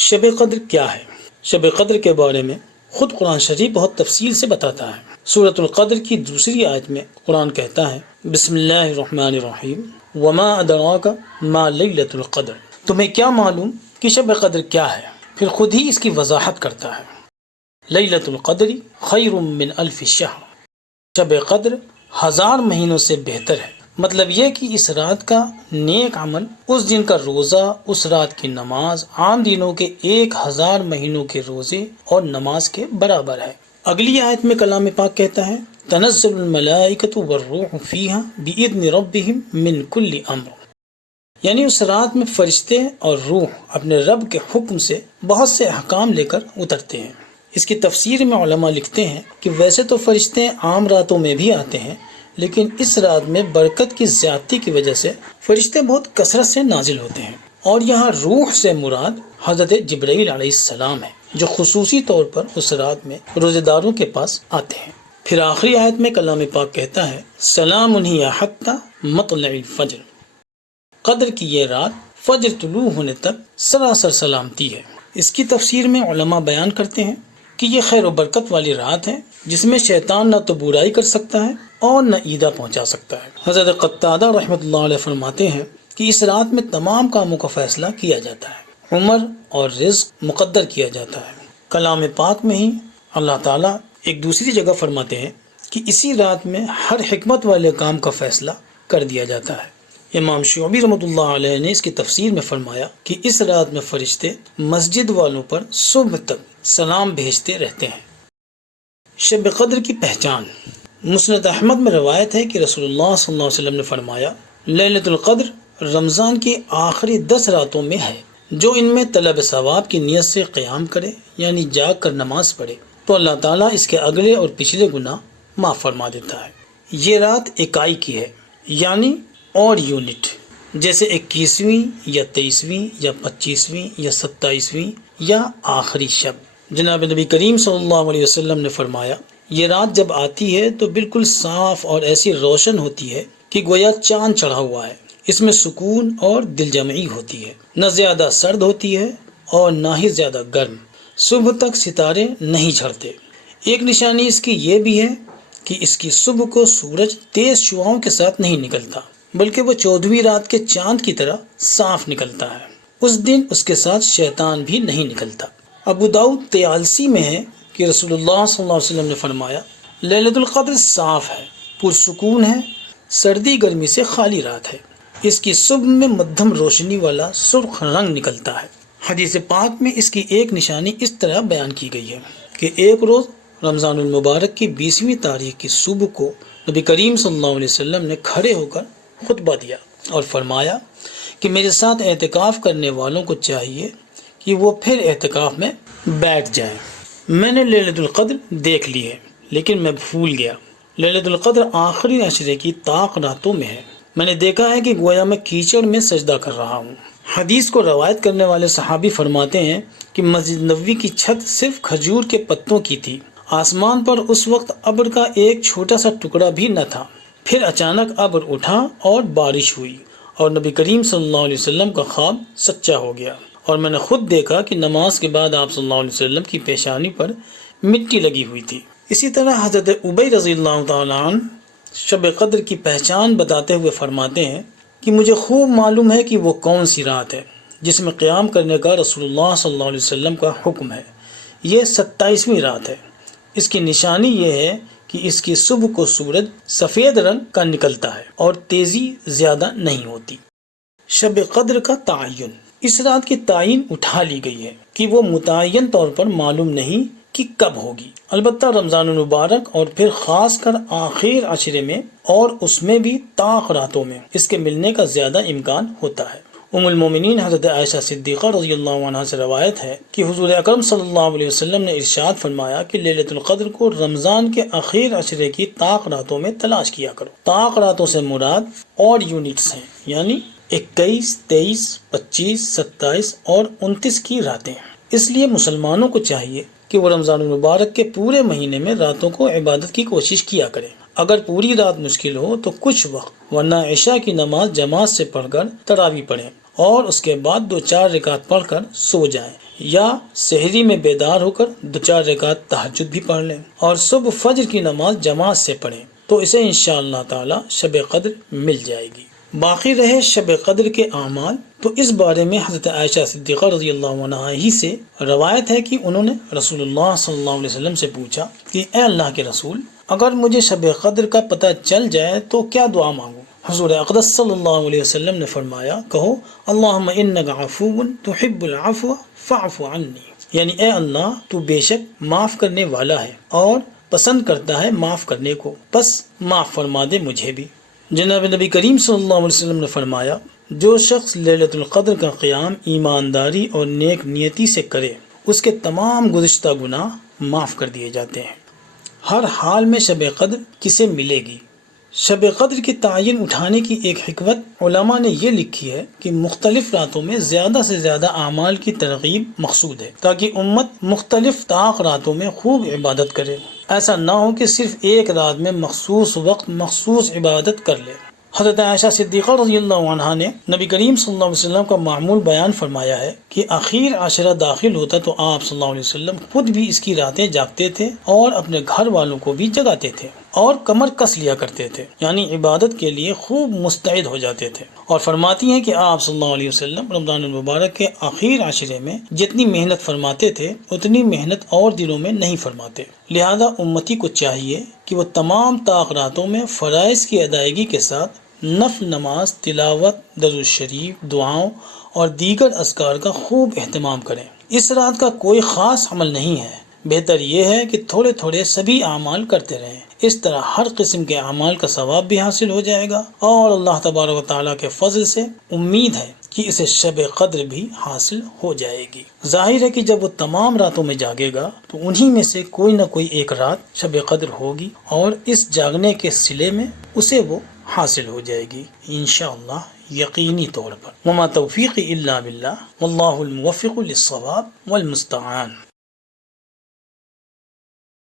شب قدر کیا ہے؟ شب قدر کے بارے میں خود قرآن شریف بہت تفصیل سے بتاتا ہے۔ سورۃ القدر کی دوسری آیت میں قرآن کہتا ہے بسم اللہ الرحمن الرحیم وما ادراک ما لیلۃ القدر، تمہیں کیا معلوم کہ شب قدر کیا ہے؟ پھر خود ہی اس کی وضاحت کرتا ہے، لیلۃ القدر خیر من الف شہر، شب قدر 1000 مہینوں سے بہتر ہے۔ مطلب یہ کہ اس رات کا نیک عمل، اس دن کا روزہ، اس رات کی نماز عام دنوں کے 1000 مہینوں کے روزے اور نماز کے برابر ہے۔ اگلی آیت میں کلام پاک کہتا ہے تنزل الملائکۃ والروح فیہا بإذن ربہم من کل امر، یعنی اس رات میں فرشتے اور روح اپنے رب کے حکم سے بہت سے احکام لے کر اترتے ہیں۔ اس کی تفسیر میں علماء لکھتے ہیں کہ ویسے تو فرشتے عام راتوں میں بھی آتے ہیں، لیکن اس رات میں برکت کی زیادتی کی وجہ سے فرشتے بہت کثرت سے نازل ہوتے ہیں، اور یہاں روح سے مراد حضرت جبرائیل علیہ السلام ہے، جو خصوصی طور پر اس رات میں روزے داروں کے پاس آتے ہیں۔ پھر آخری آیت میں کلام پاک کہتا ہے سلام ہی حتی مطلع الفجر، قدر کی یہ رات فجر طلوع ہونے تک سراسر سلامتی ہے۔ اس کی تفسیر میں علماء بیان کرتے ہیں کہ یہ خیر و برکت والی رات ہے جس میں شیطان نہ تو برائی کر سکتا ہے اور نہ ایدہ پہنچا سکتا ہے۔ حضرت قتادہ رحمۃ اللہ علیہ فرماتے ہیں کہ اس رات میں تمام کاموں کا فیصلہ کیا جاتا ہے، عمر اور رزق مقدر کیا جاتا ہے۔ کلام پاک میں ہی اللہ تعالیٰ ایک دوسری جگہ فرماتے ہیں کہ اسی رات میں ہر حکمت والے کام کا فیصلہ کر دیا جاتا ہے۔ امام شعبی رحمۃ اللہ علیہ نے اس کی تفسیر میں فرمایا کہ اس رات میں فرشتے مسجد والوں پر صبح تک سلام بھیجتے رہتے ہیں۔ شب قدر کی پہچان، مسند احمد میں روایت ہے کہ رسول اللہ صلی اللہ علیہ وسلم نے فرمایا لیلۃ القدر رمضان کی آخری 10 راتوں میں ہے، جو ان میں طلب ثواب کی نیت سے قیام کرے، یعنی جاگ کر نماز پڑھے، تو اللہ تعالیٰ اس کے اگلے اور پچھلے گناہ معاف فرما دیتا ہے۔ یہ رات اکائی کی ہے، یعنی اور یونٹ، جیسے 21ویں یا 23ویں یا 25ویں یا 27ویں یا آخری شب۔ جناب نبی کریم صلی اللہ علیہ وسلم نے فرمایا یہ رات جب آتی ہے تو بالکل صاف اور ایسی روشن ہوتی ہے کہ گویا چاند چڑھا ہوا ہے۔ اس میں سکون اور دل جمعی ہوتی ہے، نہ زیادہ سرد ہوتی ہے اور نہ ہی زیادہ گرم۔ صبح تک ستارے نہیں جھڑتے۔ ایک نشانی اس کی یہ بھی ہے کہ اس کی صبح کو سورج تیز شعاؤں کے ساتھ نہیں نکلتا، بلکہ وہ 14ویں رات کے چاند کی طرح صاف نکلتا ہے۔ اس دن اس کے ساتھ شیطان بھی نہیں نکلتا۔ ابو داؤد طیالسی میں ہے کہ رسول اللہ صلی اللہ علیہ وسلم نے فرمایا لیلۃ القدر صاف ہے، پرسکون ہے، سردی گرمی سے خالی رات ہے۔ اس کی صبح میں مدھم روشنی والا سرخ رنگ نکلتا ہے۔ حدیث پاک میں اس کی ایک نشانی اس طرح بیان کی گئی ہے کہ ایک روز رمضان المبارک کی 20ویں تاریخ کی صبح کو نبی کریم صلی اللہ علیہ وسلم نے کھڑے ہو کر خطبہ دیا اور فرمایا کہ میرے ساتھ اعتکاف کرنے والوں کو چاہیے کہ وہ پھر اعتکاف میں بیٹھ جائیں۔ میں نے لیلۃ القدر دیکھ لی ہے، لیکن میں بھول گیا۔ لیلۃ القدر آخری عشرے کی طاق راتوں میں ہے۔ میں نے دیکھا ہے کہ گویا میں کیچڑ میں سجدہ کر رہا ہوں۔ حدیث کو روایت کرنے والے صحابی فرماتے ہیں کہ مسجد نبوی کی چھت صرف کھجور کے پتوں کی تھی، آسمان پر اس وقت ابر کا ایک چھوٹا سا ٹکڑا بھی نہ تھا۔ پھر اچانک ابر اٹھا اور بارش ہوئی، اور نبی کریم صلی اللہ علیہ وسلم کا خواب سچا ہو گیا، اور میں نے خود دیکھا کہ نماز کے بعد آپ صلی اللہ علیہ وسلم کی پیشانی پر مٹی لگی ہوئی تھی۔ اسی طرح حضرت ابی رضی اللہ تعالیٰ عنہ شب قدر کی پہچان بتاتے ہوئے فرماتے ہیں کہ مجھے خوب معلوم ہے کہ وہ کون سی رات ہے جس میں قیام کرنے کا رسول اللہ صلی اللہ علیہ وسلم کا حکم ہے۔ یہ 27ویں رات ہے۔ اس کی نشانی یہ ہے کہ اس کی صبح کو سورج سفید رنگ کا نکلتا ہے اور تیزی زیادہ نہیں ہوتی۔ شب قدر کا تعین، اس رات کی تعین اٹھا لی گئی ہے کہ وہ متعین طور پر معلوم نہیں کہ کب ہوگی، البتہ رمضان المبارک اور پھر خاص کر آخر عشرے میں اور اس میں بھی طاق راتوں میں اس کے ملنے کا زیادہ امکان ہوتا ہے۔ ام المومنین حضرت عائشہ صدیقہ رضی اللہ عنہا سے روایت ہے کہ حضور اکرم صلی اللہ علیہ وسلم نے ارشاد فرمایا کہ لیلۃ القدر کو رمضان کے آخر عشرے کی طاق راتوں میں تلاش کیا کرو۔ طاق راتوں سے مراد اور یونٹس ہیں، یعنی 21، 23، 25، 27 اور 29 کی راتیں۔ اس لیے مسلمانوں کو چاہیے کہ وہ رمضان المبارک کے پورے مہینے میں راتوں کو عبادت کی کوشش کیا کریں۔ اگر پوری رات مشکل ہو تو کچھ وقت ورنہ عشاء کی نماز جماعت سے پڑھ کر تراویح پڑھیں اور اس کے بعد 2-4 رکعت پڑھ کر سو جائیں، یا سحری میں بیدار ہو کر 2-4 رکعت تہجد بھی پڑھ لیں اور صبح فجر کی نماز جماعت سے پڑھیں تو اسے انشاءاللہ تعالی شب قدر مل جائے گی۔ باقی رہے شب قدر کے اعمال، تو اس بارے میں حضرت عائشہ صدیقہ رضی اللہ عنہا ہی سے روایت ہے کہ انہوں نے رسول اللہ صلی اللہ علیہ وسلم سے پوچھا کہ اے اللہ کے رسول، اگر مجھے شب قدر کا پتہ چل جائے تو کیا دعا مانگوں؟ حضور اقدس صلی اللہ علیہ وسلم نے فرمایا، کہو اللہم انک عفو تحب العفو فاعف عنی، یعنی اے اللہ تو بے شک معاف کرنے والا ہے اور پسند کرتا ہے معاف کرنے کو، بس معاف فرما دے مجھے بھی۔ جناب نبی کریم صلی اللہ علیہ وسلم نے فرمایا، جو شخص لیلۃ القدر کا قیام ایمانداری اور نیک نیتی سے کرے اس کے تمام گزشتہ گناہ معاف کر دیے جاتے ہیں۔ ہر حال میں شب قدر کسے ملے گی؟ شب قدر کی تعین اٹھانے کی ایک حکمت علماء نے یہ لکھی ہے کہ مختلف راتوں میں زیادہ سے زیادہ اعمال کی ترغیب مقصود ہے تاکہ امت مختلف طاق راتوں میں خوب عبادت کرے، ایسا نہ ہو کہ صرف ایک رات میں مخصوص وقت مخصوص عبادت کر لے۔ حضرت عائشہ صدیقہ رضی اللہ عنہا نے نبی کریم صلی اللہ علیہ وسلم کا معمول بیان فرمایا ہے کہ آخر عشرہ داخل ہوتا تو آپ صلی اللہ علیہ وسلم خود بھی اس کی راتیں جاگتے تھے اور اپنے گھر والوں کو بھی جگاتے تھے اور کمر کس لیا کرتے تھے، یعنی عبادت کے لیے خوب مستعد ہو جاتے تھے، اور فرماتی ہیں کہ آپ صلی اللہ علیہ وسلم رمضان المبارک کے آخر عشرے میں جتنی محنت فرماتے تھے اتنی محنت اور دنوں میں نہیں فرماتے۔ لہذا امتی کو چاہیے کہ وہ تمام طاق راتوں میں فرائض کی ادائیگی کے ساتھ نفل نماز، تلاوت، درود شریف، دعاؤں اور دیگر اذکار کا خوب اہتمام کریں۔ اس رات کا کوئی خاص عمل نہیں ہے، بہتر یہ ہے کہ تھوڑے تھوڑے سبھی اعمال کرتے رہیں، اس طرح ہر قسم کے اعمال کا ثواب بھی حاصل ہو جائے گا، اور اللہ تبارک و تعالیٰ کے فضل سے امید ہے کہ اسے شب قدر بھی حاصل ہو جائے گی۔ ظاہر ہے کہ جب وہ تمام راتوں میں جاگے گا تو انہی میں سے کوئی نہ کوئی ایک رات شب قدر ہوگی اور اس جاگنے کے صلے میں اسے وہ حاصل ہو جائے گی انشاءاللہ یقینی طور پر۔ وما توفیقی الا باللہ واللہ الموفق للصواب والمستعان۔